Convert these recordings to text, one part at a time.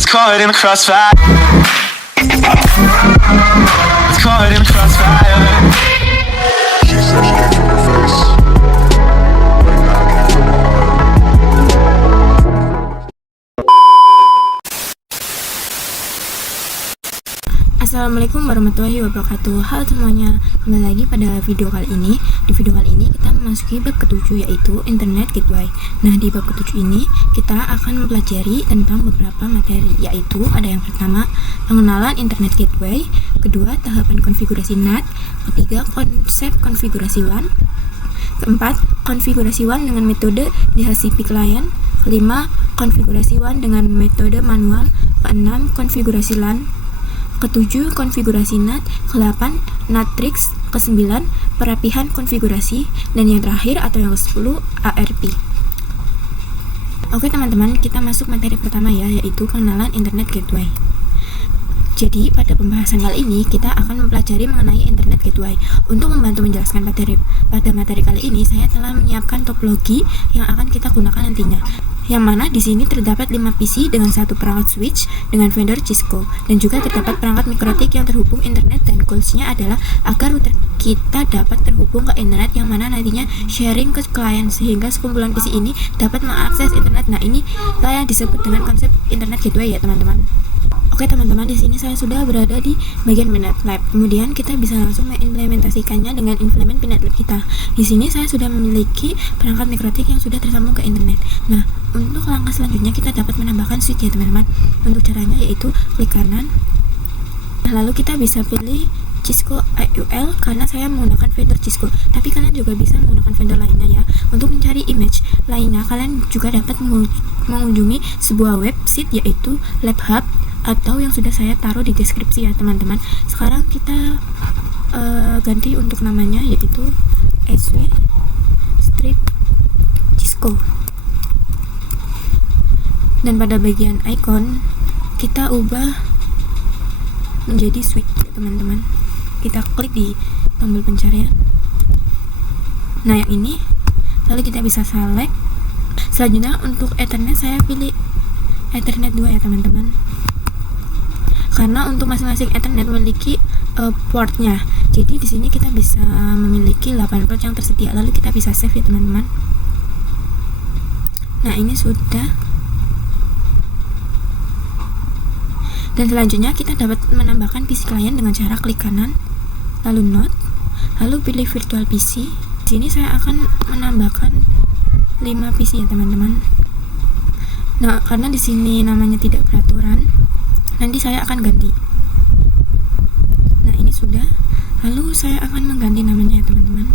It's caught in the crossfire. It's caught in the crossfire. She said she can't feel her face. Right now I can't feel my heart. Assalamualaikum warahmatullahi wabarakatuh. Halo semuanya, kembali lagi pada video kali ini. Di video kali ini kita memasuki bab ke-7, yaitu Internet Gateway. Nah, di bab ke-7 ini kita akan mempelajari tentang beberapa materi, yaitu ada yang pertama, pengenalan Internet Gateway, kedua, tahapan konfigurasi NAT, ketiga, konsep konfigurasi WAN, keempat, konfigurasi WAN dengan metode DHCP client, kelima, konfigurasi WAN dengan metode manual, keenam, konfigurasi LAN, ketujuh, konfigurasi NAT, ke-8, NATRIX, ke-9, perapihan konfigurasi, dan yang terakhir atau yang ke-10, ARP. Oke teman-teman, kita masuk materi pertama ya, yaitu pengenalan Internet Gateway. Jadi pada pembahasan kali ini kita akan mempelajari mengenai Internet Gateway. Untuk membantu menjelaskan pada materi kali ini, saya telah menyiapkan topologi yang akan kita gunakan nantinya. Yang mana di sini terdapat 5 PC dengan satu perangkat switch dengan vendor Cisco, dan juga terdapat perangkat mikrotik yang terhubung internet, dan goalsnya adalah agar router kita dapat terhubung ke internet yang mana nantinya sharing ke klien sehingga sekumpulan PC ini dapat mengakses internet. Nah, ini yang disebut dengan konsep Internet Gateway ya teman-teman. Oke teman-teman, di sini saya sudah berada di bagian Pinet Lab. Kemudian kita bisa langsung mengimplementasikannya dengan implement Pinet Lab kita. Di sini saya sudah memiliki perangkat mikrotik yang sudah tersambung ke internet. Nah, untuk langkah selanjutnya kita dapat menambahkan switch ya teman-teman. Untuk caranya yaitu klik kanan. Nah, lalu kita bisa pilih Cisco IUL karena saya menggunakan vendor Cisco. Tapi kalian juga bisa menggunakan vendor lainnya ya. Untuk mencari image lainnya, kalian juga dapat mengunjungi sebuah website yaitu LabHub, atau yang sudah saya taruh di deskripsi ya teman-teman. Sekarang kita ganti untuk namanya yaitu SW Strip Cisco, dan pada bagian icon kita ubah menjadi switch ya teman-teman. Kita klik di tombol pencarian, nah yang ini, lalu kita bisa select. Selanjutnya untuk Ethernet saya pilih Ethernet 2 ya teman-teman, karena untuk masing-masing Ethernet memiliki portnya. Jadi di sini kita bisa memiliki 8 port yang tersedia. Lalu kita bisa save ya teman-teman. Nah, ini sudah. Dan selanjutnya kita dapat menambahkan PC client dengan cara klik kanan, lalu node, lalu pilih virtual PC. Di sini saya akan menambahkan 5 PC ya teman-teman. Nah, karena di sini namanya tidak beraturan, nanti saya akan ganti. Nah, ini sudah. Lalu saya akan mengganti namanya ya teman-teman.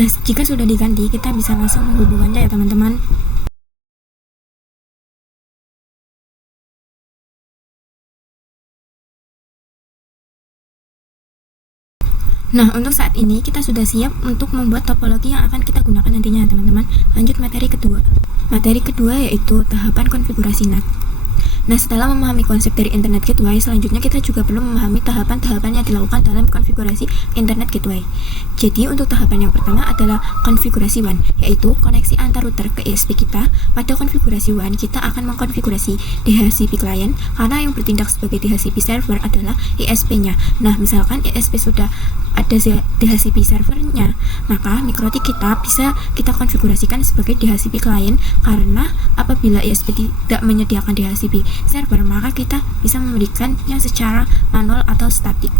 Nah, jika sudah diganti, kita bisa langsung menghubungkannya ya teman-teman. Nah, untuk saat ini kita sudah siap untuk membuat topologi yang akan kita gunakan nantinya teman-teman. Lanjut materi kedua. Materi kedua yaitu tahapan konfigurasi NAT. Nah, setelah memahami konsep dari Internet Gateway, selanjutnya kita juga perlu memahami tahapan-tahapan yang dilakukan dalam konfigurasi Internet Gateway. Jadi, untuk tahapan yang pertama adalah konfigurasi WAN, yaitu koneksi antar router ke ISP kita. Pada konfigurasi WAN, kita akan mengkonfigurasi DHCP client, karena yang bertindak sebagai DHCP server adalah ISP-nya. Nah, misalkan ISP sudah ada DHCP servernya, maka mikrotik kita bisa kita konfigurasikan sebagai DHCP client, karena apabila ISP tidak menyediakan DHCP server, maka kita bisa memberikannya secara manual atau statik.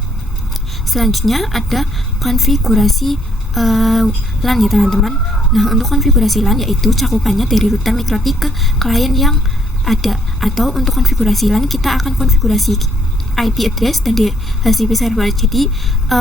Selanjutnya ada konfigurasi LAN ya teman-teman. Nah, untuk konfigurasi LAN yaitu cakupannya dari router mikrotik ke klien yang ada, atau untuk konfigurasi LAN kita akan konfigurasi IP address dan DHCP server. Jadi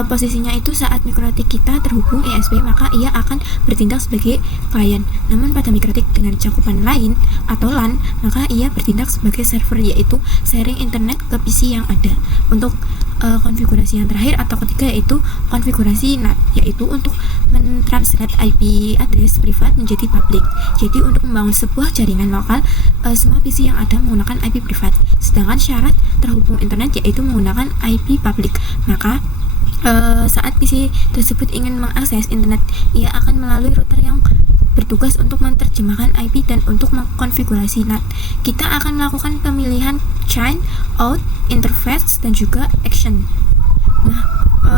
posisinya itu saat mikrotik kita terhubung ISP, maka ia akan bertindak sebagai klien. Namun pada mikrotik dengan cakupan lain atau LAN, maka ia bertindak sebagai server, yaitu sharing internet ke PC yang ada. Untuk konfigurasi yang terakhir atau ketiga yaitu konfigurasi NAT, yaitu untuk mentranslate IP address privat menjadi public. Jadi untuk membangun sebuah jaringan lokal, semua PC yang ada menggunakan IP privat, sedangkan syarat terhubung internet yaitu menggunakan IP public. Maka saat PC tersebut ingin mengakses internet, ia akan melalui router yang bertugas untuk menerjemahkan IP dan untuk mengkonfigurasi NAT. Kita akan melakukan pemilihan chain, out, interface, dan juga action. Nah,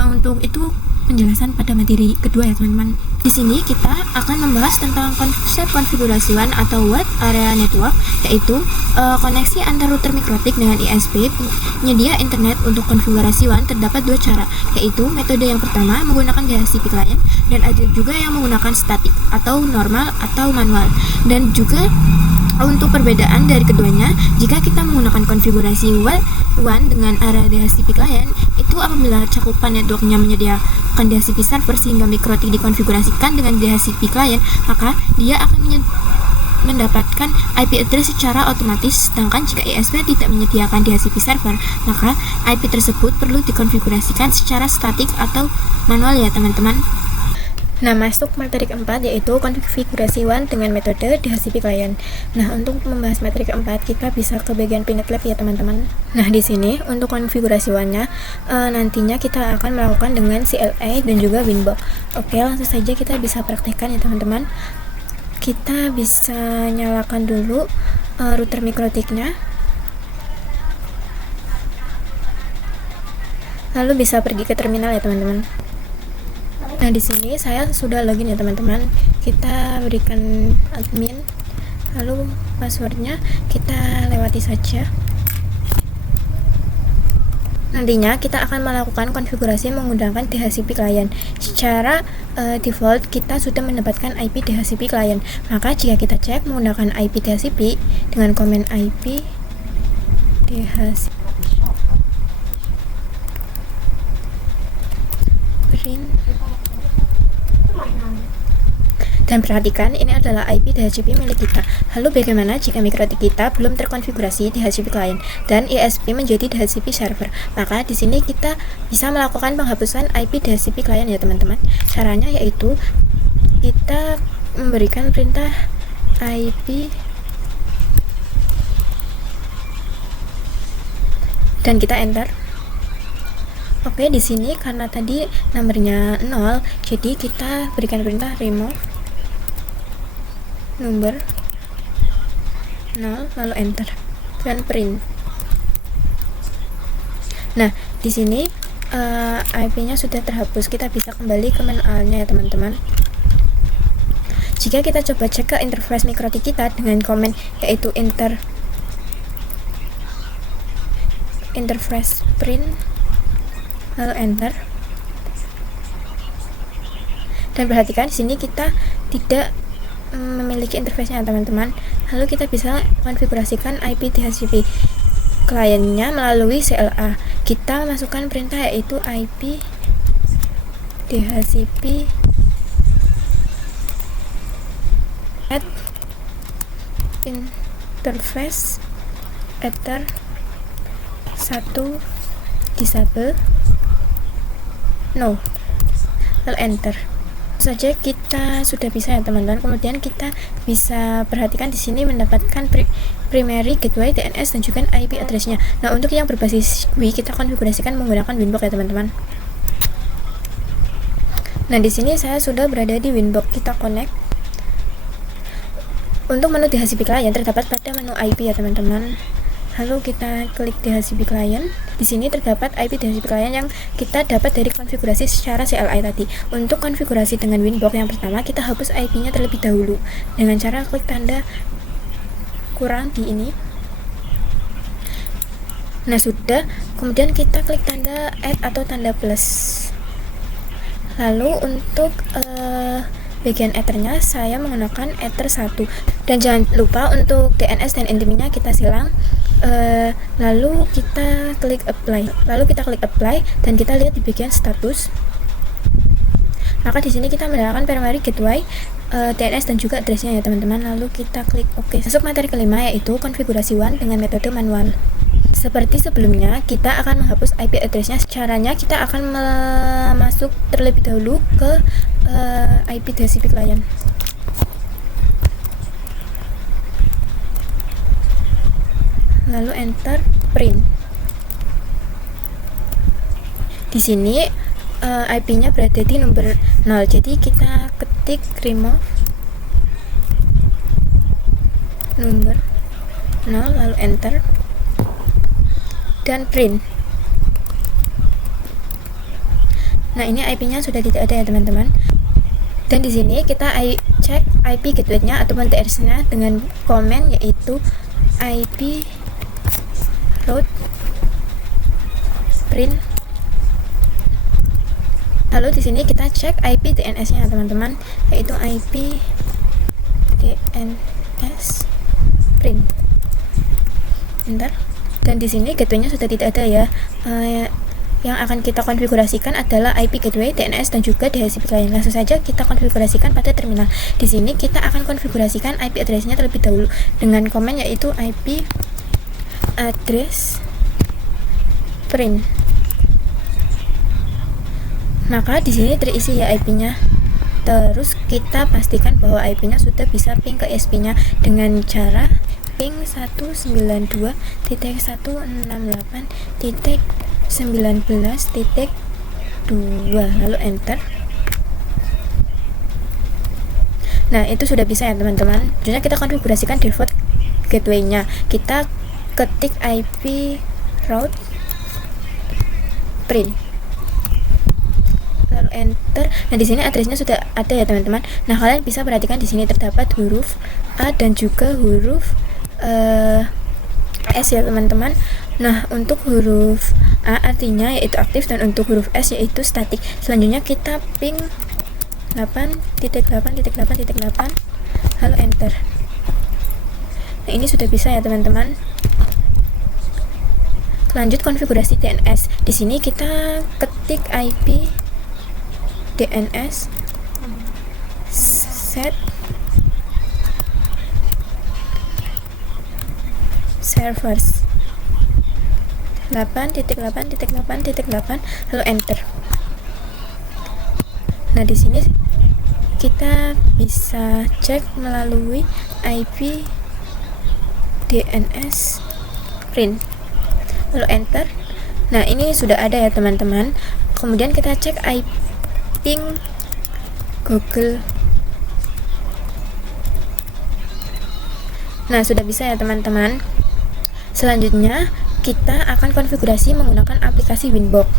untuk itu penjelasan pada materi kedua ya teman-teman. Di sini kita akan membahas tentang konsep konfigurasi WAN atau Wide Area Network, yaitu koneksi antar router mikrotik dengan ISP penyedia internet. Untuk konfigurasi WAN terdapat dua cara, yaitu metode yang pertama menggunakan DHCP client, dan ada juga yang menggunakan static atau normal atau manual. Dan juga untuk perbedaan dari keduanya, jika kita menggunakan konfigurasi WAN dengan area DHCP client, itu apabila cakupan networknya menyediakan DHCP server sehingga mikrotik dikonfigurasikan dengan DHCP client, maka dia akan mendapatkan IP address secara otomatis. Sedangkan jika ISP tidak menyediakan DHCP server, maka IP tersebut perlu dikonfigurasikan secara statik atau manual ya teman-teman. Nah, masuk materi keempat, yaitu konfigurasi WAN dengan metode DHCP client. Nah, untuk membahas materi keempat, kita bisa ke bagian Pinet Lab ya teman-teman. Nah, di sini untuk konfigurasi WAN-nya nantinya kita akan melakukan dengan CLI dan juga Winbox. Oke, langsung saja kita bisa praktekkan ya teman-teman. Kita bisa nyalakan dulu router mikrotiknya, lalu bisa pergi ke terminal ya teman-teman. Nah, di sini saya sudah login ya teman-teman. Kita berikan admin, lalu passwordnya kita lewati saja. Nantinya kita akan melakukan konfigurasi menggunakan DHCP client. Secara default kita sudah mendapatkan IP DHCP client. Maka jika kita cek menggunakan IP DHCP dengan komen IP DHCP print, dan perhatikan ini adalah IP DHCP milik kita. Lalu bagaimana jika mikrotik kita belum terkonfigurasi DHCP client dan ISP menjadi DHCP server? Maka di sini kita bisa melakukan penghapusan IP DHCP client ya teman-teman. Caranya yaitu kita memberikan perintah IP dan kita enter. Oke, di sini karena tadi nomornya 0, jadi kita berikan perintah remove number 0, lalu enter dan print. Nah, di sini IP-nya sudah terhapus. Kita bisa kembali ke manualnya ya teman-teman. Jika kita coba cek ke interface mikrotik kita dengan komen yaitu interface print, lalu enter. Dan perhatikan di sini kita tidak memiliki interface-nya teman-teman. Lalu kita bisa konfigurasikan IP DHCP kliennya melalui CLA. Kita masukkan perintah yaitu IP DHCP add interface ether 1 disable no, lalu enter saja. Kita sudah bisa ya teman-teman. Kemudian kita bisa perhatikan di sini mendapatkan primary gateway DNS dan juga IP address-nya. Nah, untuk yang berbasis GUI kita konfigurasikan menggunakan Winbox ya teman-teman. Nah, di sini saya sudah berada di Winbox. Kita connect. Untuk menu DHCP client terdapat pada menu IP ya teman-teman. Lalu kita klik DHCP client. Di sini terdapat IP DHCP client yang kita dapat dari konfigurasi secara CLI tadi. Untuk konfigurasi dengan Winbox yang pertama, kita hapus IP-nya terlebih dahulu dengan cara klik tanda kurang di ini. Nah, sudah. Kemudian kita klik tanda add atau tanda plus. Lalu untuk bagian ethernya saya menggunakan ether 1. Dan jangan lupa untuk DNS dan NTP-nya kita silang. Lalu kita klik apply. Dan kita lihat di bagian status. Maka di sini kita mendapatkan primary gateway, DNS dan juga addressnya ya teman-teman. Lalu kita klik OK. Masuk materi kelima yaitu konfigurasi WAN dengan metode manual. Seperti sebelumnya, kita akan menghapus IP addressnya. Caranya kita akan masuk terlebih dahulu ke IP DHCP client. Lalu enter print. Di sini IP-nya berada di nomor 0. Jadi kita ketik remove nomor 0 lalu enter dan print. Nah, ini IP-nya sudah tidak ada ya teman-teman. Dan di sini kita cek IP gateway-nya ataupun TLS-nya dengan komen yaitu IP route print. Lalu di sini kita cek IP DNS-nya teman-teman, yaitu IP DNS print. Bentar. Dan di sini gateway-nya sudah tidak ada ya. Yang akan kita konfigurasikan adalah IP gateway, DNS dan juga DHCP client. Langsung saja kita konfigurasikan pada terminal. Di sini kita akan konfigurasikan IP address-nya terlebih dahulu dengan komen yaitu IP address print. Maka di sini terisi ya IP-nya. Terus kita pastikan bahwa IP-nya sudah bisa ping ke ISP-nya dengan cara ping 192.168.19.2 lalu enter. Nah, itu sudah bisa ya teman-teman. Selanjutnya kita konfigurasikan default gateway-nya. Kita ketik IP route print lalu enter. Nah, di sini addressnya sudah ada ya teman-teman. Nah, kalian bisa perhatikan di sini terdapat huruf A dan juga huruf S ya teman-teman. Nah, untuk huruf A artinya yaitu aktif dan untuk huruf S yaitu static. Selanjutnya kita ping 8.8.8.8 lalu enter. Nah, ini sudah bisa ya teman-teman. Lanjut konfigurasi DNS. Di sini kita ketik IP DNS set servers 8.8.8.8 lalu enter. Nah, di sini kita bisa cek melalui IP DNS print lalu enter. Nah, ini sudah ada ya teman-teman. Kemudian kita cek IP ping Google. Nah, sudah bisa ya teman-teman. Selanjutnya kita akan konfigurasi menggunakan aplikasi Winbox.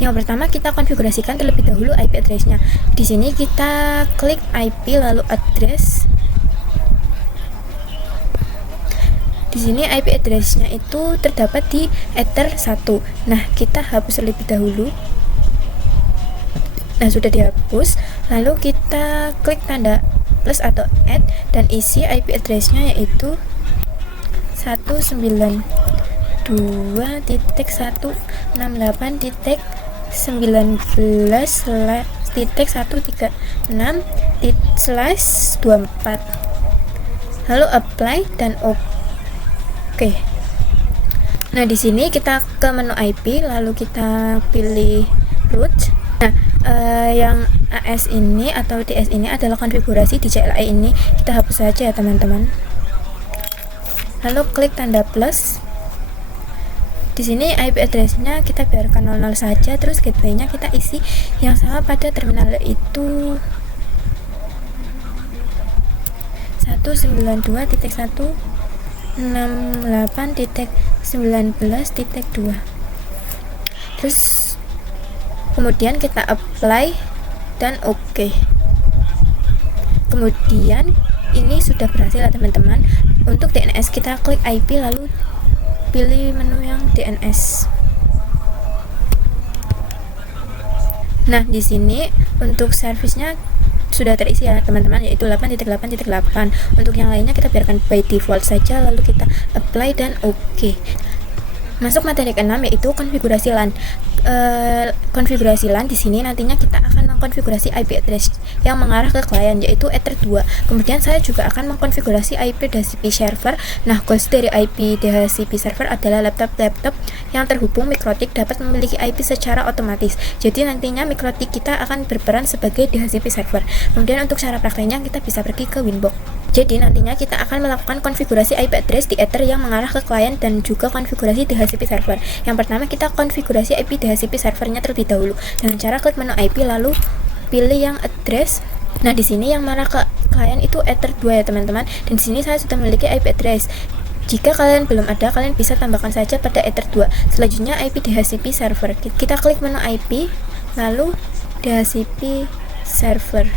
Yang pertama kita konfigurasikan terlebih dahulu IP address-nya. Di sini kita klik IP lalu address. Di sini IP address-nya itu terdapat di ether 1. Nah, kita hapus terlebih dahulu. Nah, sudah dihapus. Lalu kita klik tanda plus atau add dan isi IP address-nya yaitu 192.168.19/136/24 lalu apply dan oke. Nah, di sini kita ke menu IP lalu kita pilih root. Nah, yang AS ini atau TS ini adalah konfigurasi di CLI ini. Kita hapus saja ya teman-teman. Lalu klik tanda plus. Di sini IP address-nya kita biarkan 00 saja, terus gateway-nya kita isi yang sama pada terminal itu 192.168.19.2. Terus kemudian kita apply dan oke. Kemudian ini sudah berhasil ya teman-teman. Untuk DNS kita klik IP lalu pilih menu yang DNS. Nah, di sini untuk servisnya sudah terisi ya teman-teman, yaitu 8.8.8. Untuk yang lainnya kita biarkan by default saja lalu kita apply dan oke. Masuk materi ke-6 yaitu konfigurasi LAN. Konfigurasi LAN di sini nantinya kita akan mengkonfigurasi IP address yang mengarah ke klien yaitu ether 2. Kemudian saya juga akan mengkonfigurasi IP DHCP server. Nah, goals dari IP DHCP server adalah laptop-laptop yang terhubung mikrotik dapat memiliki IP secara otomatis. Jadi nantinya mikrotik kita akan berperan sebagai DHCP server. Kemudian untuk cara prakteknya kita bisa pergi ke Winbox. Jadi nantinya kita akan melakukan konfigurasi IP address di Ether yang mengarah ke klien dan juga konfigurasi DHCP server. Yang pertama kita konfigurasi IP DHCP servernya terlebih dahulu dengan cara klik menu IP lalu pilih yang address. Nah, di sini yang mengarah ke klien itu Ether 2 ya teman-teman. Dan di sini saya sudah memiliki IP address. Jika kalian belum ada, kalian bisa tambahkan saja pada Ether 2. Selanjutnya IP DHCP server. Kita klik menu IP lalu DHCP server.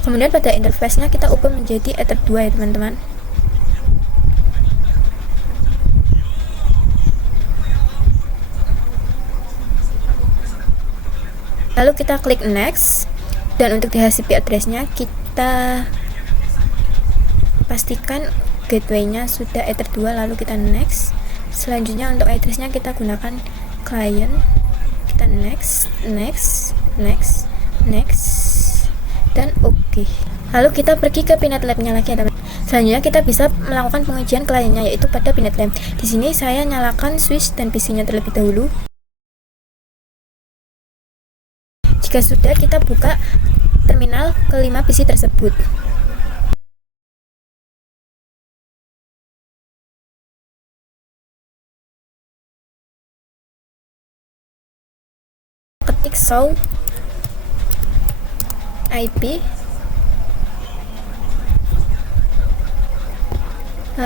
Kemudian pada interface-nya kita ubah menjadi Ether 2 ya teman-teman. Lalu kita klik next, dan untuk DHCP address-nya kita pastikan gateway-nya sudah Ether 2, lalu kita next. Selanjutnya untuk address-nya kita gunakan client. Kita next dan oke. Lalu kita pergi ke Pinet Lab-nya lagi ya teman. Selanjutnya kita bisa melakukan pengujian kliennya yaitu pada Pinet Lab. Di sini saya nyalakan switch dan PC-nya terlebih dahulu. Jika sudah, kita buka terminal kelima PC tersebut. Ketik show IP,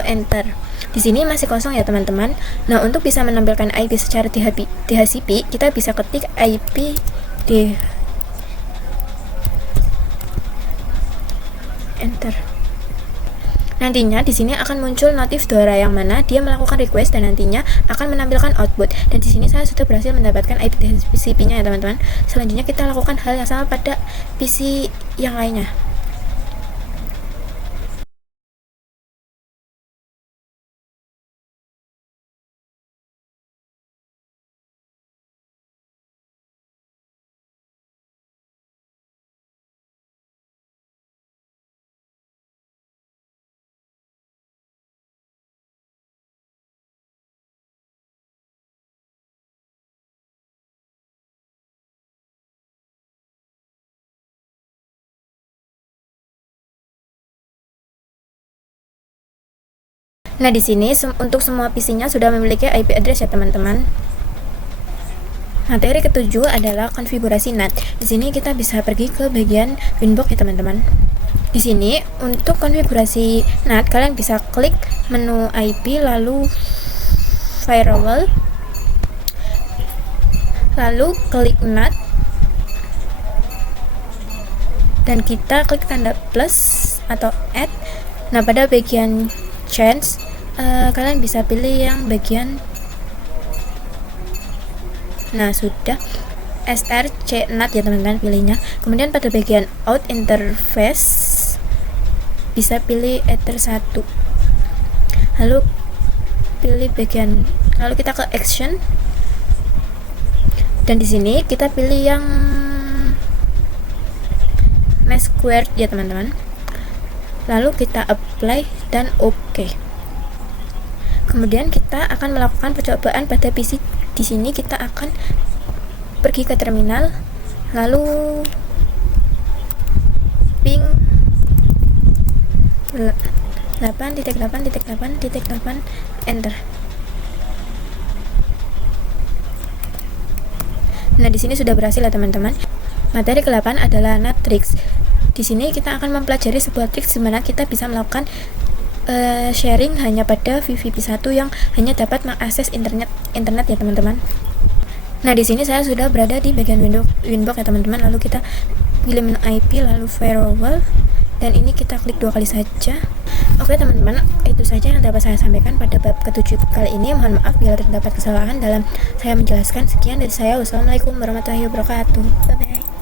enter. Di sini masih kosong ya teman-teman. Nah, untuk bisa menampilkan IP secara DHCP, kita bisa ketik IP enter. Nantinya di sini akan muncul notif Dora yang mana dia melakukan request dan nantinya akan menampilkan output. Dan di sini saya sudah berhasil mendapatkan IP DHCP-nya ya teman-teman. Selanjutnya kita lakukan hal yang sama pada PC yang lainnya. Nah, di sini untuk semua PC-nya sudah memiliki IP address ya teman-teman. Materi ketujuh adalah konfigurasi NAT. Di sini kita bisa pergi ke bagian Winbox ya teman-teman. Di sini untuk konfigurasi NAT kalian bisa klik menu IP lalu firewall, lalu klik NAT dan kita klik tanda plus atau add. Nah, pada bagian change kalian bisa pilih yang bagian, nah sudah src NAT ya teman-teman pilihnya. Kemudian pada bagian out interface bisa pilih Ether 1, lalu pilih bagian, lalu kita ke action dan di sini kita pilih yang mesh squared ya teman-teman. Lalu kita apply dan oke. Kemudian kita akan melakukan percobaan pada PC. Di sini kita akan pergi ke terminal, lalu ping 8.8.8.8 enter. Nah, di sini sudah berhasil ya teman-teman. Materi ke-8 adalah NAT tricks. Di sini kita akan mempelajari sebuah trik di mana kita bisa melakukan sharing hanya pada VVP1 yang hanya dapat mengakses internet ya teman-teman. Nah, di sini saya sudah berada di bagian Winbox ya teman-teman. Lalu kita pilih menu IP lalu firewall dan ini kita klik 2 kali saja. Oke teman-teman, itu saja yang dapat saya sampaikan pada bab ke-7 kali ini. Mohon maaf bila terdapat kesalahan dalam saya menjelaskan. Sekian dari saya. Wassalamualaikum warahmatullahi wabarakatuh. Bye bye.